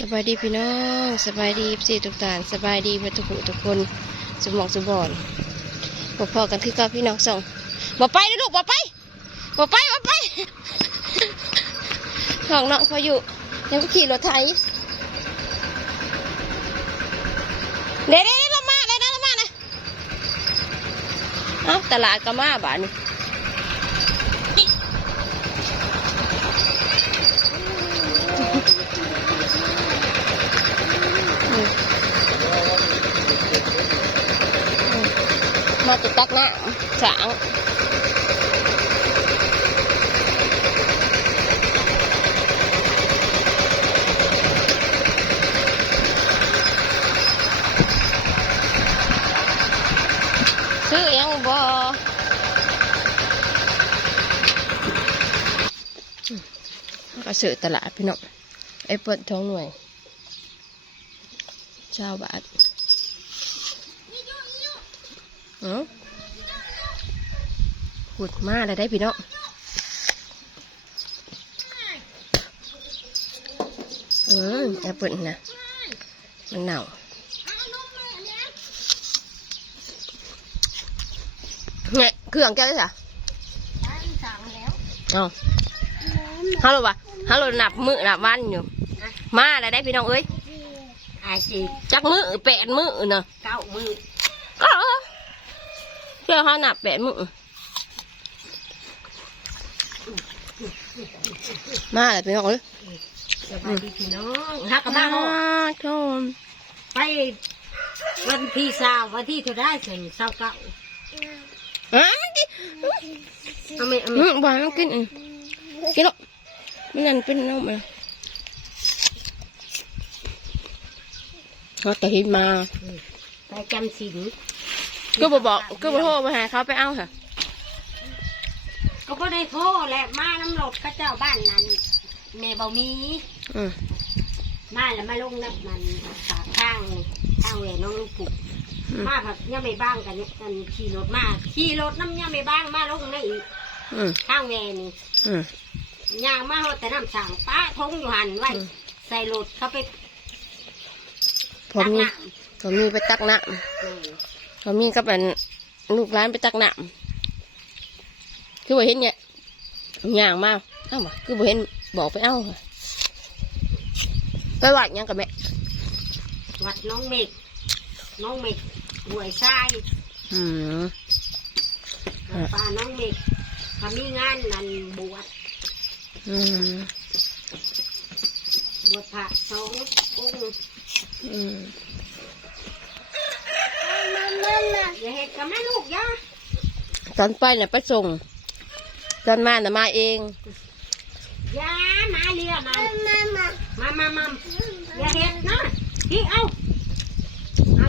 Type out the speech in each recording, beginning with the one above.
สบายดีพี่น้องสบายดีสี่ทุกท่านสบายดีเพื่ทุกทุกคนสมองสมบอนพอพอกันคือกับพี่น้องสองบ่ไปนะลูกบ่ไปบ่ไปบ่ไปห้องน้องพออยู่ยังขี่รถไถเดี๋ยวเดี๋ยวเรามาเลยนะเรามานะเอ้าตลาดก็มาบ้านนี่ มาติดตักหน้าสางซื้อยังบ่ก็ซื้อตลาดพี่น้องไอ้เปิดท้องหน่วยเช้าบาท เอ้าขุดมาแล้วได้พี่น้องเออแอปเปิลนะมันหนาวเนี่ยเครื่องแก้วได้สะเอาฮัลโหลวะฮัลโหลนับมือนับวันอยู่ มาแล้วได้พี่น้องเอ้ยอาจีจักมือแปดมือเนาะเก้ามือก็เพื่อเขาหนับแปดมือมาแล้วพี่น้องเอ้ยสบายดีพี่น้องฮักกันมาชมไปวันที่สาววันที่เท่าได้ถึงสาวเก้าอะมันกินเอาไหมเอาไหมอืมหวานมันกินอืมกินหรอกมันนั่นเป็นน้ำมันเขาแต่หินมาไปจำศีล ก็บบอกก็บอโทรมาหาเขาไปเอาค่ะก็บ่ได้โทษแหละมาน้ำรถเข้าเจ้าบ้านนั้นแม่บ่มีอืมมาแล้วมาลงน้ำมันฝากข้างข้างแหวนน้องลูกปุกมาผัดย่าไม่บ้างกันเนี่ยกันขี่รถมาขี่รถน้ำย่าไม่บ้างมาลงในอีกอืมข้างแหวนนี่อืมยางมาหดแต่น้ำสั่งป้าทงอยู่หันไว้อืมใส่รถเขาไปผมมีตักน้ผมมีไปตักน้ำ อืมำผมมีกับอันลูกร้านไปตักน้ำคือบ่เห็นเนี่ยย่างมากเอ้าบ่คือบ่เห็นบอกไปเอาค่ะไปวัดหยังกับแม่วัดน้องเมกน้องเมกหวยทรายอืมอ่าป้าน้องเมกเขามีงานนั่นบวชอืมบวชพระสององค์อืม อย่าเห็ดกับแม่ลูกย่า ตอนไปน่ะไปส่ง ตอนมาน่ะมาเองอย่ามาเรียมามามามาอย่าเห็ดนะพี่เอาเอา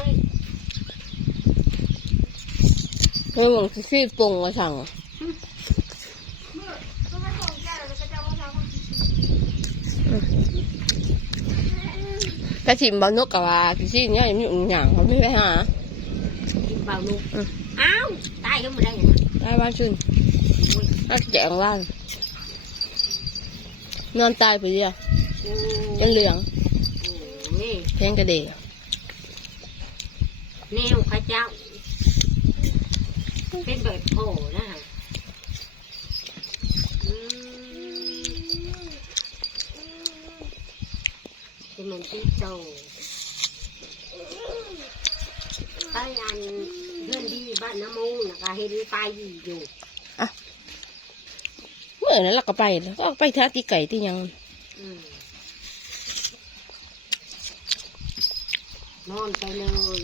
ไม่หวังที่ปรุงมาสั่งกระถิ่มบานกกับว่าที่เนี่ยยังมีอุ่นหยางเขาไม่ไปหากิน เบาลูกอืมเอ้าตายก็ไม่ได้ยังไงได้บ้านชื่นถ้าแจงว่านนอนตายไปเดียวโอ้ยังเหลืองโอ้ยแทงกระเดะแนวพระเจ้า เป็นแบบโผล่นะฮะอืมเป็นเหมือนที่โต ไปอันเพื่อนดีบ้านน้ำมูกนะก็เห็นไปอยู่เมื่อนั้นเราก็ไปแล้วก็ไปท่าตีไก่ที่ยังอืมนอนไปเลย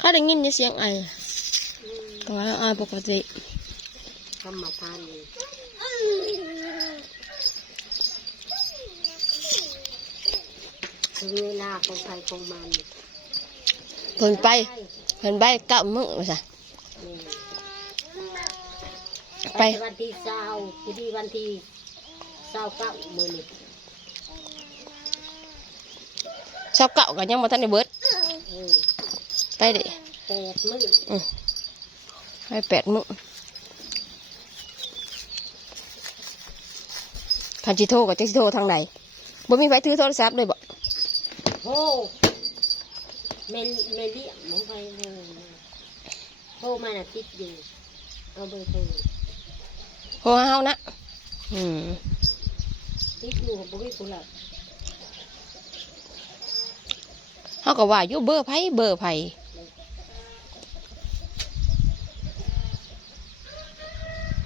ข้าได้ยินเสียงไออืมก็ว่าไอปกติกรรมพันธุ์ถึงเวลาของใครของมัน เพิ่นไปเพิ่นไปเก้ามื้อว่าซะอืมไปวันที่เศร้าที่ดีวันที่เศร้าเก้ามือนี่ชอบเก่ากันยังบ่ทันได้เบิดเออไปเดิแปดมือไปแปดมื้อคันสิโทรก็จักสิโทรทางไหนบ่มีไฟถือโทรศัพท์เลยบ่โอ้ เมนเมนเรียกหมองไปเลยโทรมาน่ะติดอยู่เอาเบอร์โทรโหเฮานะ อืมติดอยู่บ่มีผู้หลับเฮาก็ว่าอยู่เบอร์ไผเบอร์ไผ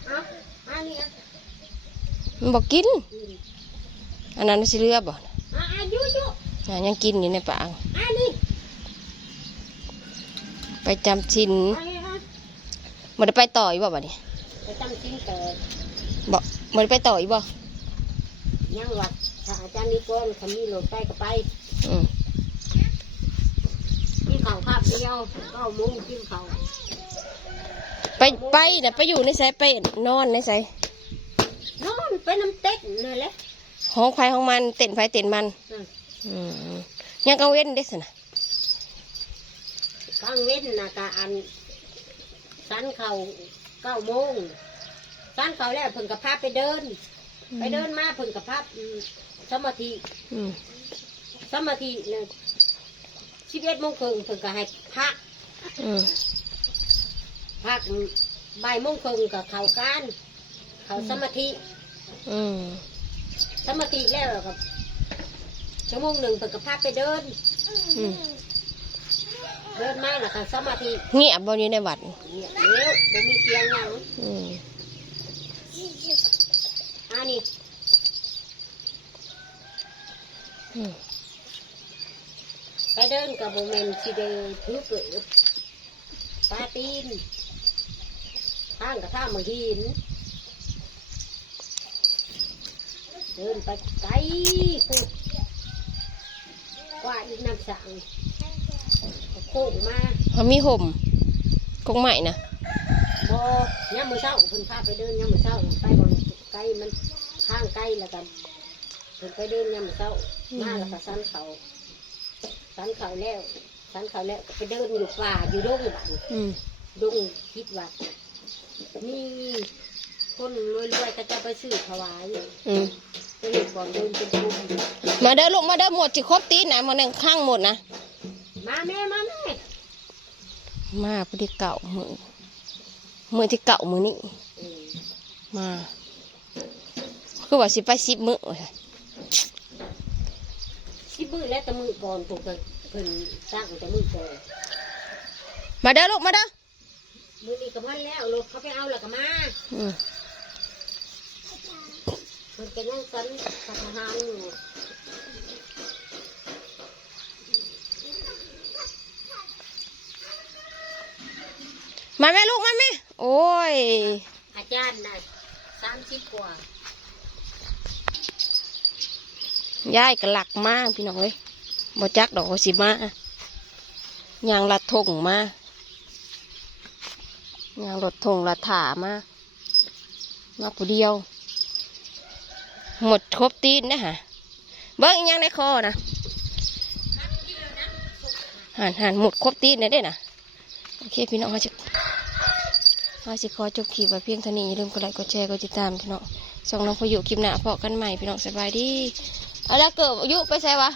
เอาอันนี้อะมันบ่กิน อืมอันนั้นมันสิเหลือบ่อะอะอยูอยูอะยังกินอยู่ในปากอันนี้ ไปจำชินอันนี้ฮะบ่ได้ไปต่ออีกบ่บัดนี้ไปตั้งชิ้นเกิดบ่บ่ได้ไปต่ออีกบ่ยังวัดถ้าอาจารย์นิกรเขามีโหลดไปก็ไปอืมกินข้าวคาบเดียวก็เอามุ้งกินข้าวไปไปน่ะไปอยู่ในไสไปนอนในไสนอนไปน้ำเต็กนั่นแหละห้องไฟห้องมันเต้นไฟเต้นมันอืมอืมยังกังเว้นเด้สนะ กลางเว้นนะกะอันสันเขาเก้าโมงสันเขาแล้วเพิ่งกับพาไปเดิน ไปเดินมาเพิ่งกับพาสมาธิสมาธิเนี่ยสิบเอ็ดโมงครึ่งเพิ่งก็ให้พักพักบ่ายโมงครึ่งกับเขาการเขาสมาธิสมาธิแล้วกับชั่วโมงหนึ่งเพิ่งกับพาไปเดินอื เดินมาแล้วก็สมาธิเงียบบ่อยู่ในวัดเนี่ยเดี๋ยวบ่มีเสียงหยังอืมอันนี้อืมไปเดินกับโมเมนสิเดถือเกิดปลาตีนทางกับทางมาหิน เดินไปไกลปุ๊บกว่าอีกน้ำสั่ง โค้งมาเขามีห่มกงใหม่นะบอย่ามมือเช้าเพิ่นพาไปเดินย่ามมือเช้าไปบนไกลมันทางไกลแล้วกันเพิ่นไปเดินย่ามมือเช้ามาแล้วก็สันเขาสันเขาแล้วสันเขาแล้วก็ไปเดินอยู่ป่าอยู่ดงบ้านอืมดงคิดว่ามีคนรวยๆก็จะไปซื้อถวายอืมไปเห็นบอกเดินเป็นกลุ่มมาเด้อลูกมาเด้อหมดจิครบตีนนะมาหนึ่งข้างหมดนะมาแม่มาแม่ มาพอดีเก่ามือมือที่เก่ามือนี่เออมาคือว่าสิไปสิบมือว่าซั่นสิมือแล้วแต่มือก่อนผมก็เพิ่นสร้างแต่มือก่อนมาเด้อลูกมาเด้อมือนี้ก็พันแล้วลูกเขาไปเอาแล้วก็มาอืมมันเป็นยังสันสัทหารอยู่ มาแม่ลูกมาแม่โอ้ย อาจารย์น่ะสามสิบกว่ายายก็หลักมากพี่น้องเอ้ยบ่จักดอกว่าสิมาย่างลัดทงมาย่างรถทงลัดถามามาผู้เดียว หมดครบตีนนะฮะเบิ้งอีกอยังในคอนะหันหันหมดครบตีนนะเด้นะโอเคพี่น้องเขาจะ ว่าสิขอจบคลิปไว้เพียงเท่านี้อย่าลืมกดไลค์กดแชร์กดติดตามพี่น้องส่งน้องพายุคลิปหน้าพอกันใหม่พี่น้องสบายดีเอาละเกิดอายุไปใช่วะ